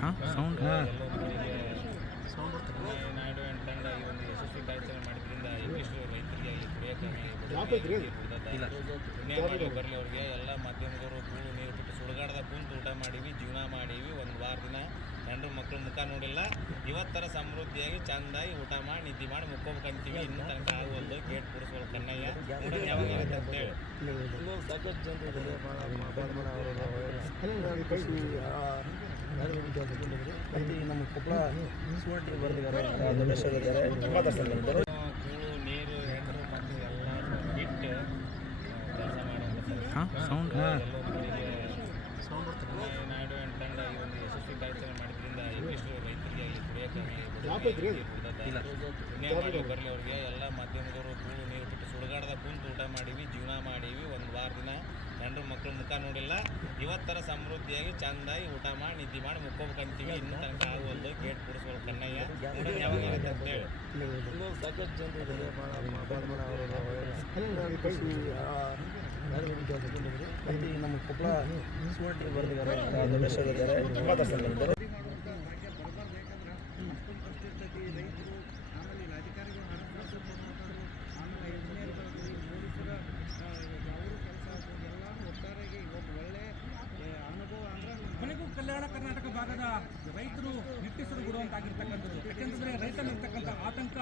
ಹಾಂ sound Naidu and ತಂಡ ಈ ಒಂದು ಯಶಸ್ವಿ ಕಾರ್ಯಾಚರಣೆ ಮಾಡಿದ್ರಿಂದ ಇಂಗ್ಲೀಷ್ ರೈತರಿಗೆ ಇಲ್ಲಿ ಬರಲಿ ಅವ್ರಿಗೆ ಎಲ್ಲ ಮಾಧ್ಯಮದವರು ಕೂಳು ನೀರು ಬಿಟ್ಟು ಸುಡುಗಾಡ್ದಾಗ ಕುಂತು ಊಟ ಮಾಡೀವಿ ಜೀವನ ಮಾಡೀವಿ ಒಂದು ವಾರ ದಿನ ಗಂಡು ಮಕ್ಕಳು ಮುಖ ನೋಡಿಲ್ಲ ಇವತ್ತರ ಸಮೃದ್ಧಿಯಾಗಿ ಚಂದಾಗಿ ಊಟ ಮಾಡಿ ನಿದ್ದೆ ಮಾಡಿ ಮುಕ್ಕೋಬೇಕಂತೀವಿ ಇನ್ನೂ ತನಕ ಆಗೋದು ಗೇಟ್ ಕುಡಿಸ್ಬೋದು ಕಣ್ಣಯ್ಯ ಯಾವಾಗ ಆಗುತ್ತೆ ಅಂತೇಳಿ ಸಾಕಷ್ಟು ಜನರು ನಮ್ಮ ಕೊಪ್ಪಳ ಮಾತಾಡ್ತಾರೆ ನೀರು ಬಿಟ್ಟು ಕೆಲಸ ಮಾಡುವಂಥ ಸೌಂಡ್ ನಾಯ್ಡು ಅಂಡ್ ತಂಡ ಈ ಒಂದು ಯಶಸ್ವಿ ಕಾರ್ಯಾಚರಣೆ ಮಾಡಿದ್ರಿಂದ ಇಂಗ್ಲೀಷ್ ರೈತರಿಗೆ ಇಲ್ಲಿ ಪುಣ್ಯ ಮಾಡಿ ಬರಲಿ ಅವ್ರಿಗೆ. ಎಲ್ಲ ಮಾಧ್ಯಮದವರು ಕೂಳು ನೀರು ಬಿಟ್ಟು ಸುಡುಗಾಡ್ದಾಗ ಕುಂತು ಊಟ ಮಾಡೀವಿ ಜೀವನ ಮಾಡೀವಿ ಒಂದು ವಾರ ದಿನ ಗಂಡು ಮಕ್ಕಳು ಮುಖ ನೋಡಿಲ್ಲ. ಇವತ್ತರ ಸಮೃದ್ಧಿಯಾಗಿ ಚಂದಾಗಿ ಊಟ ಮಾಡಿ ನಿದ್ದೆ ಮಾಡಿ ಮುಕ್ಕೋಬೇಕಂತೀವಿ ಇನ್ನು ತನಕ ಆಗೋದು ಗೇಟ್ ಕುಡಿಸ್ಬೋದು ಕಣ್ಣಯ್ಯ. ನೋಡೋಣ ಯಾವಾಗ ಆಗುತ್ತೆ ಅಂತೇಳಿ ಸಾಕಷ್ಟು ಜನರು ಇದ್ದಾರೆ ಭಾಳ ಕೃಷಿ ಅಲ್ಲಿ ನಮ್ಮ ಕೊಪ್ಪಳ ಸುವರ್ಣ ಬರ್ದಿದ್ದಾರೆ ದೊಡ್ಡ ಕಲ್ಯಾಣ ಕರ್ನಾಟಕ ಭಾಗದ ರೈತರು ನಿಟ್ಟಿಸಲು ಬಿಡುವಂತಾಗಿರ್ತಕ್ಕಂಥದ್ದು ಯಾಕೆಂದರೆ ರೈತನಿರ್ತಕ್ಕಂಥ ಆತಂಕ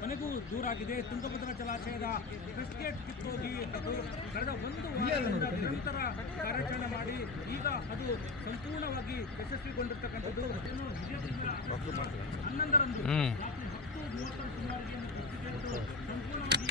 ಕೊನೆಗೂ ದೂರ ಆಗಿದೆ ತುಂಗಭದ್ರಾ ಜಲಾಶಯದ ಕ್ರಿಕೆಟ್ ಗೇಟ್ ಕಿತ್ತೋಗಿ ಅದು ಕಳೆದ ಒಂದು ವಾರದಿಂದ ನಿರಂತರ ಕಾರ್ಯಾಚರಣೆ ಮಾಡಿ ಈಗ ಅದು ಸಂಪೂರ್ಣವಾಗಿ ಯಶಸ್ವಿಗೊಂಡಿರ್ತಕ್ಕಂಥದ್ದು. ಹನ್ನೊಂದರಂದು ಹತ್ತು ಮೂವತ್ತರ ಸುಮಾರಿಗೆ ಸಂಪೂರ್ಣವಾಗಿ